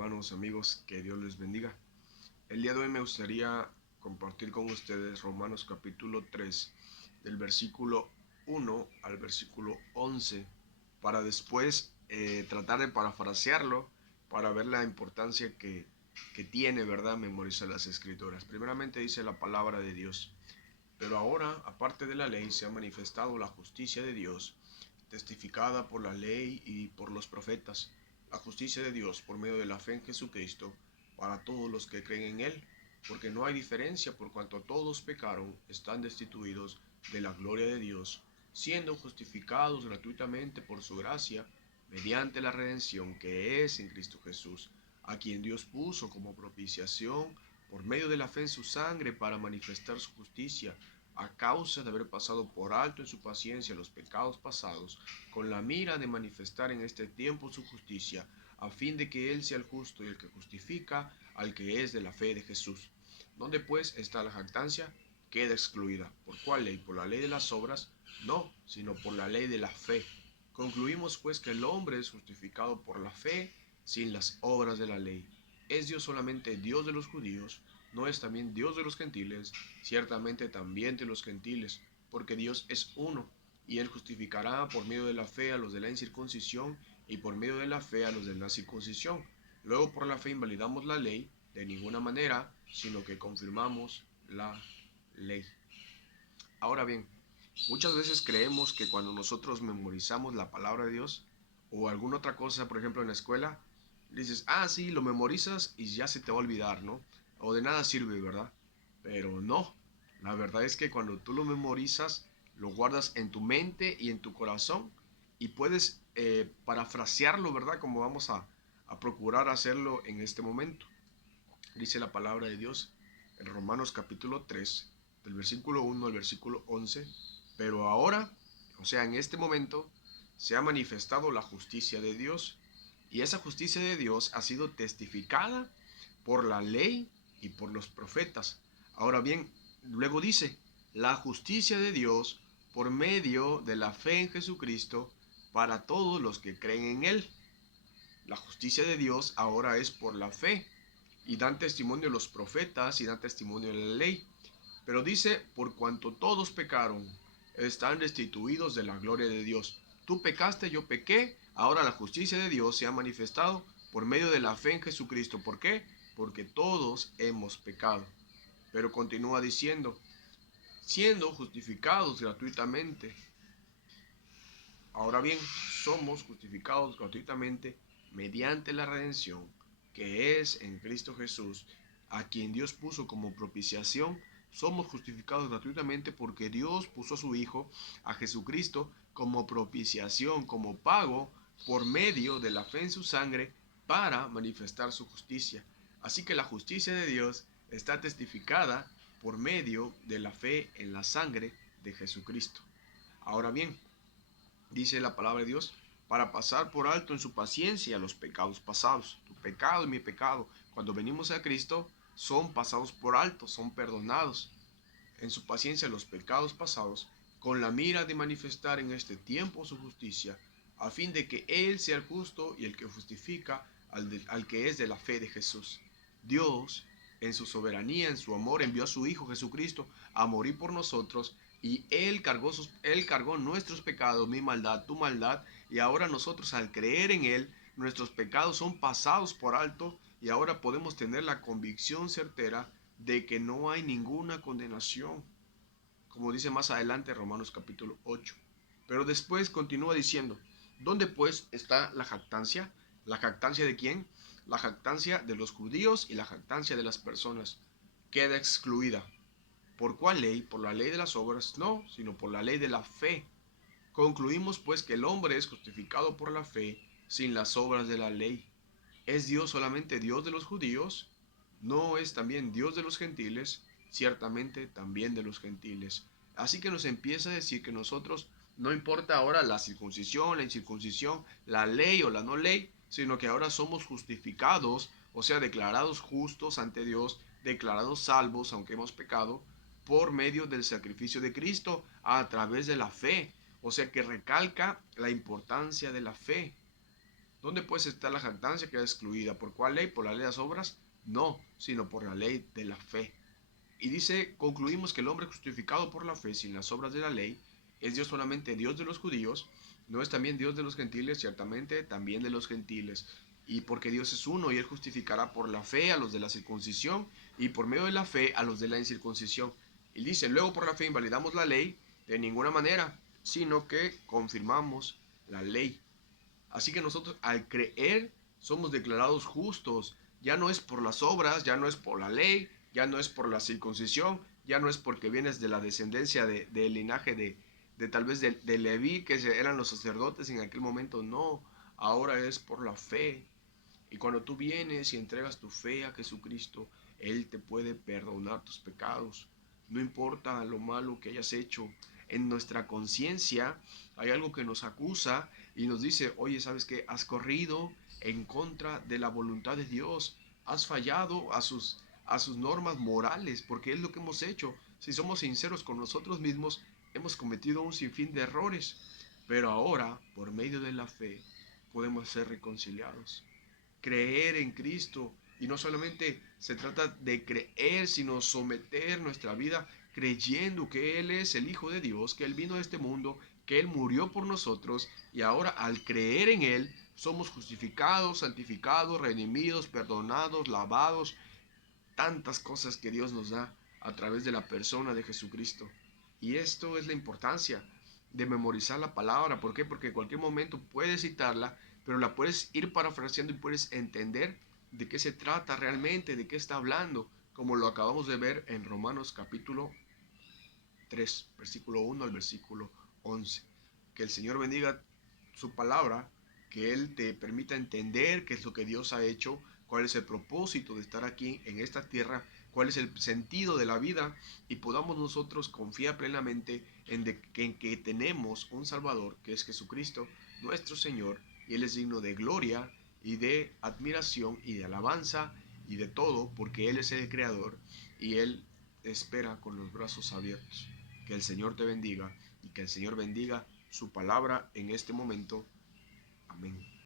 Hermanos, amigos, que Dios les bendiga. El día de hoy me gustaría compartir con ustedes Romanos capítulo 3, del versículo 1 al versículo 11, para después tratar de parafrasearlo, para ver la importancia que tiene, ¿verdad?, memorizar las escrituras. Primeramente dice la palabra de Dios: pero ahora, aparte de la ley, se ha manifestado la justicia de Dios, testificada por la ley y por los profetas, la justicia de Dios por medio de la fe en Jesucristo, para todos los que creen en Él, porque no hay diferencia, por cuanto todos pecaron, están destituidos de la gloria de Dios, siendo justificados gratuitamente por su gracia, mediante la redención que es en Cristo Jesús, a quien Dios puso como propiciación por medio de la fe en su sangre para manifestar su justicia, a causa de haber pasado por alto en su paciencia los pecados pasados, con la mira de manifestar en este tiempo su justicia, a fin de que Él sea el justo y el que justifica al que es de la fe de Jesús. ¿Dónde pues está la jactancia? Queda excluida. ¿Por cuál ley? ¿Por la ley de las obras? No, sino por la ley de la fe. Concluimos pues que el hombre es justificado por la fe sin las obras de la ley. ¿Es Dios solamente Dios de los judíos? ¿No es también Dios de los gentiles? Ciertamente también de los gentiles, porque Dios es uno, y Él justificará por medio de la fe a los de la incircuncisión y por medio de la fe a los de la circuncisión. Luego por la fe invalidamos la ley, de ninguna manera, sino que confirmamos la ley. Ahora bien, muchas veces creemos que cuando nosotros memorizamos la palabra de Dios o alguna otra cosa, por ejemplo en la escuela, dices, sí, lo memorizas y ya se te va a olvidar, ¿no? O de nada sirve, ¿verdad? Pero no, la verdad es que cuando tú lo memorizas, lo guardas en tu mente y en tu corazón y puedes parafrasearlo, ¿verdad? Como vamos a procurar hacerlo en este momento. Dice la palabra de Dios en Romanos capítulo 3, del versículo 1 al versículo 11, pero ahora, o sea, en este momento, se ha manifestado la justicia de Dios, y esa justicia de Dios ha sido testificada por la ley y por los profetas. Ahora bien, luego dice, la justicia de Dios por medio de la fe en Jesucristo para todos los que creen en Él. La justicia de Dios ahora es por la fe, y dan testimonio los profetas y dan testimonio la ley. Pero dice, por cuanto todos pecaron, están destituidos de la gloria de Dios. Tú pecaste, yo pequé, ahora la justicia de Dios se ha manifestado por medio de la fe en Jesucristo. ¿Por qué? Porque todos hemos pecado. Pero continúa diciendo, siendo justificados gratuitamente. Ahora bien, somos justificados gratuitamente mediante la redención que es en Cristo Jesús, a quien Dios puso como propiciación. Somos justificados gratuitamente porque Dios puso a su Hijo, a Jesucristo, como propiciación, como pago por medio de la fe en su sangre para manifestar su justicia. Así que la justicia de Dios está testificada por medio de la fe en la sangre de Jesucristo. Ahora bien, dice la palabra de Dios, para pasar por alto en su paciencia los pecados pasados. Tu pecado y mi pecado, cuando venimos a Cristo, son pasados por alto, son perdonados. En su paciencia los pecados pasados, con la mira de manifestar en este tiempo su justicia, a fin de que Él sea el justo y el que justifica al que es de la fe de Jesús. Dios, en su soberanía, en su amor, envió a su Hijo Jesucristo a morir por nosotros, y Él cargó nuestros pecados, mi maldad, tu maldad, y ahora nosotros, al creer en Él, nuestros pecados son pasados por alto, y ahora podemos tener la convicción certera de que no hay ninguna condenación, como dice más adelante Romanos capítulo 8. Pero después continúa diciendo, ¿dónde pues está la jactancia? ¿La jactancia de quién? La jactancia de los judíos y la jactancia de las personas queda excluida. ¿Por cuál ley? ¿Por la ley de las obras? No, sino por la ley de la fe. Concluimos pues que el hombre es justificado por la fe sin las obras de la ley. ¿Es Dios solamente Dios de los judíos? ¿No es también Dios de los gentiles? Ciertamente también de los gentiles. Así que nos empieza a decir que nosotros, no importa ahora la circuncisión, la incircuncisión, la ley o la no ley, sino que ahora somos justificados, o sea, declarados justos ante Dios, declarados salvos, aunque hemos pecado, por medio del sacrificio de Cristo a través de la fe. O sea que recalca la importancia de la fe. ¿Dónde pues está la jactancia que es excluida? ¿Por cuál ley? ¿Por la ley de las obras? No, sino por la ley de la fe. Y dice, concluimos que el hombre justificado por la fe sin las obras de la ley es Dios solamente Dios de los judíos, no es también Dios de los gentiles, ciertamente también de los gentiles. Y porque Dios es uno y Él justificará por la fe a los de la circuncisión y por medio de la fe a los de la incircuncisión. Y dice, luego por la fe invalidamos la ley de ninguna manera, sino que confirmamos la ley. Así que nosotros al creer somos declarados justos. Ya no es por las obras, ya no es por la ley, ya no es por la circuncisión, ya no es porque vienes de la descendencia del linaje de tal vez de Leví, que eran los sacerdotes en aquel momento. No, ahora es por la fe. Y cuando tú vienes y entregas tu fe a Jesucristo, Él te puede perdonar tus pecados. No importa lo malo que hayas hecho. En nuestra conciencia hay algo que nos acusa y nos dice, oye, ¿sabes qué? Has corrido en contra de la voluntad de Dios. Has fallado a sus normas morales, porque es lo que hemos hecho. Si somos sinceros con nosotros mismos, hemos cometido un sinfín de errores. Pero ahora, por medio de la fe, podemos ser reconciliados. Creer en Cristo. Y no solamente se trata de creer, sino someter nuestra vida creyendo que Él es el Hijo de Dios, que Él vino a este mundo, que Él murió por nosotros y ahora al creer en Él somos justificados, santificados, redimidos, perdonados, lavados, tantas cosas que Dios nos da a través de la persona de Jesucristo. Y esto es la importancia de memorizar la palabra. ¿Por qué? Porque en cualquier momento puedes citarla, pero la puedes ir parafraseando y puedes entender de qué se trata realmente, de qué está hablando, como lo acabamos de ver en Romanos capítulo 3, versículo 1 al versículo 11. Que el Señor bendiga su palabra, que Él te permita entender qué es lo que Dios ha hecho, cuál es el propósito de estar aquí en esta tierra, cuál es el sentido de la vida y podamos nosotros confiar plenamente en que tenemos un Salvador que es Jesucristo, nuestro Señor, y Él es digno de gloria y de admiración y de alabanza y de todo porque Él es el Creador y Él espera con los brazos abiertos. Que el Señor te bendiga y que el Señor bendiga su palabra en este momento. Amén.